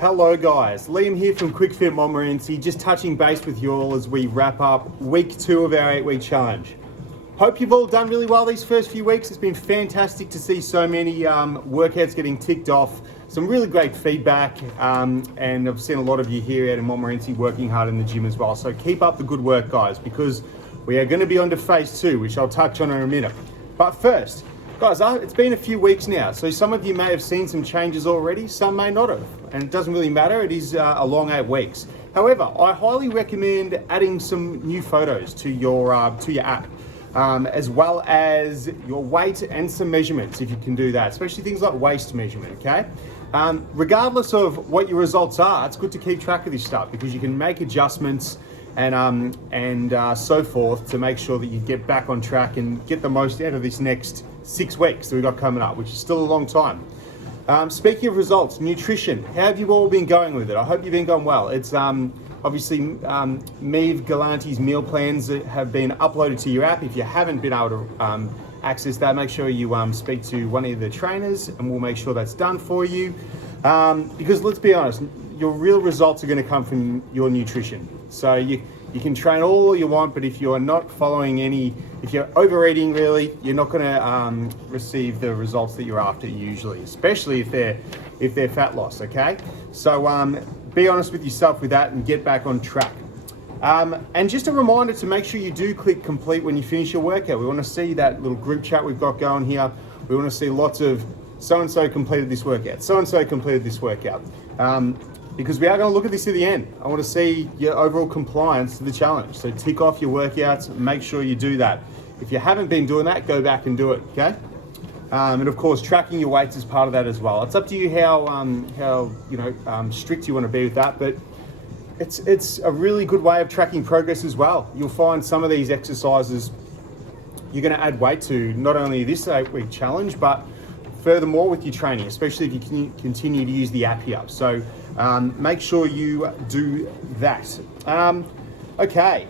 Hello guys, Liam here from QuickFit Montmorency, just touching base with you all as we wrap up week 2 of our 8-week challenge. Hope you've all done really well these first few weeks. It's been fantastic to see so many workouts getting ticked off, some really great feedback, and I've seen a lot of you here out in Montmorency working hard in the gym as well. So keep up the good work guys, because we are going to be on to phase 2, which I'll touch on in a minute. But first, guys, it's been a few weeks now, so some of you may have seen some changes already, some may not have, and it doesn't really matter, it is a long 8 weeks. However, I highly recommend adding some new photos to your app, as well as your weight and some measurements, if you can do that, especially things like waist measurement, okay? Regardless of what your results are, it's good to keep track of this stuff because you can make adjustments and so forth to make sure that you get back on track and get the most out of this next 6 weeks that we've got coming up, which is still a long time. Speaking of results, nutrition, how have you all been going with it? I hope you've been going well. It's obviously Meave Galanti's meal plans have been uploaded to your app. If you haven't been able to access that, make sure you speak to one of the trainers and we'll make sure that's done for you. Because let's be honest, your real results are going to come from your nutrition. So you can train all you want, but if you're not following if you're overeating really, you're not going to receive the results that you're after usually, especially if they're fat loss, okay? So be honest with yourself with that and get back on track. And just a reminder to make sure you do click complete when you finish your workout. We want to see that little group chat we've got going here. We want to see lots of so-and-so completed this workout, so-and-so completed this workout. Because we are going to look at this at the end. I want to see your overall compliance to the challenge. So tick off your workouts, make sure you do that. If you haven't been doing that, go back and do it, okay? And of course, tracking your weights is part of that as well. It's up to you how strict you want to be with that, but it's a really good way of tracking progress as well. You'll find some of these exercises you're going to add weight to not only this 8-week challenge, but furthermore with your training, especially if you can continue to use the app here. So make sure you do that. Okay,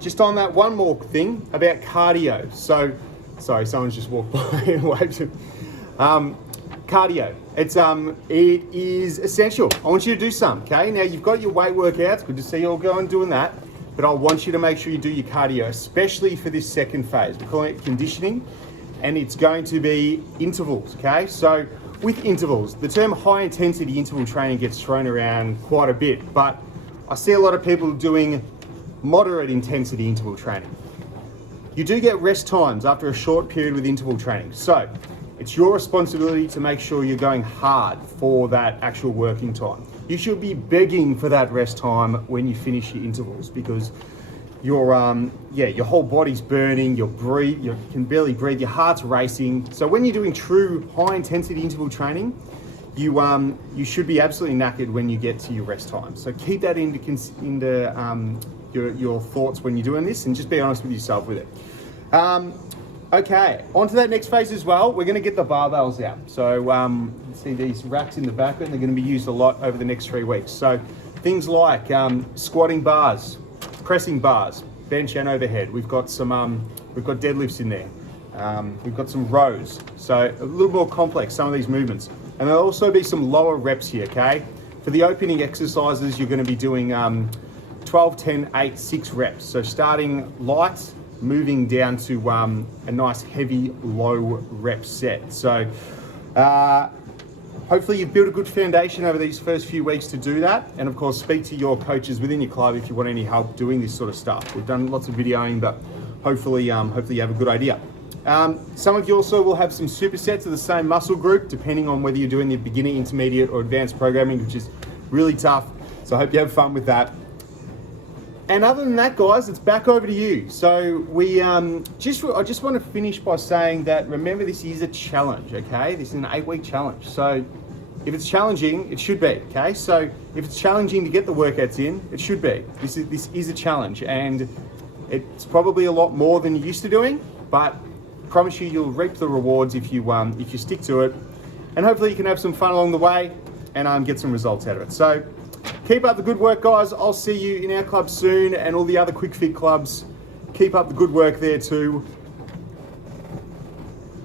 just on that, one more thing about cardio. So, sorry, someone's just walked by and waved to me. Cardio, it is essential. I want you to do some, okay? Now you've got your weight workouts, good to see you all going doing that, but I want you to make sure you do your cardio, especially for this second phase. We're calling it conditioning, and it's going to be intervals, okay? So with intervals, the term high intensity interval training gets thrown around quite a bit, but I see a lot of people doing moderate intensity interval training. You do get rest times after a short period with interval training. So it's your responsibility to make sure you're going hard for that actual working time. You should be begging for that rest time when you finish your intervals because your whole body's burning, you can barely breathe, your heart's racing. So when you're doing true high intensity interval training, you should be absolutely knackered when you get to your rest time. So keep that into your thoughts when you're doing this and just be honest with yourself with it. Okay, on to that next phase as well. We're going to get the barbells out. So you see these racks in the background, they're going to be used a lot over the next 3 weeks. So things like squatting bars, pressing bars, bench and overhead. We've got deadlifts in there. We've got some rows. So a little more complex, some of these movements. And there'll also be some lower reps here, okay? For the opening exercises, you're going to be doing 12, 10, 8, 6 reps. So starting light, moving down to a nice heavy low rep set. So hopefully you've built a good foundation over these first few weeks to do that. And of course, speak to your coaches within your club if you want any help doing this sort of stuff. We've done lots of videoing, but hopefully you have a good idea. Some of you also will have some supersets of the same muscle group, depending on whether you're doing the beginner, intermediate, or advanced programming, which is really tough. So I hope you have fun with that. And other than that, guys, it's back over to you. So I just want to finish by saying that, remember, this is a challenge, okay? This is an 8-week challenge. So if it's challenging, it should be, okay? So if it's challenging to get the workouts in, it should be. This is a challenge, and it's probably a lot more than you're used to doing, but I promise you'll reap the rewards if you stick to it. And hopefully you can have some fun along the way and get some results out of it. So keep up the good work, guys. I'll see you in our club soon and all the other QuickFit clubs. Keep up the good work there too.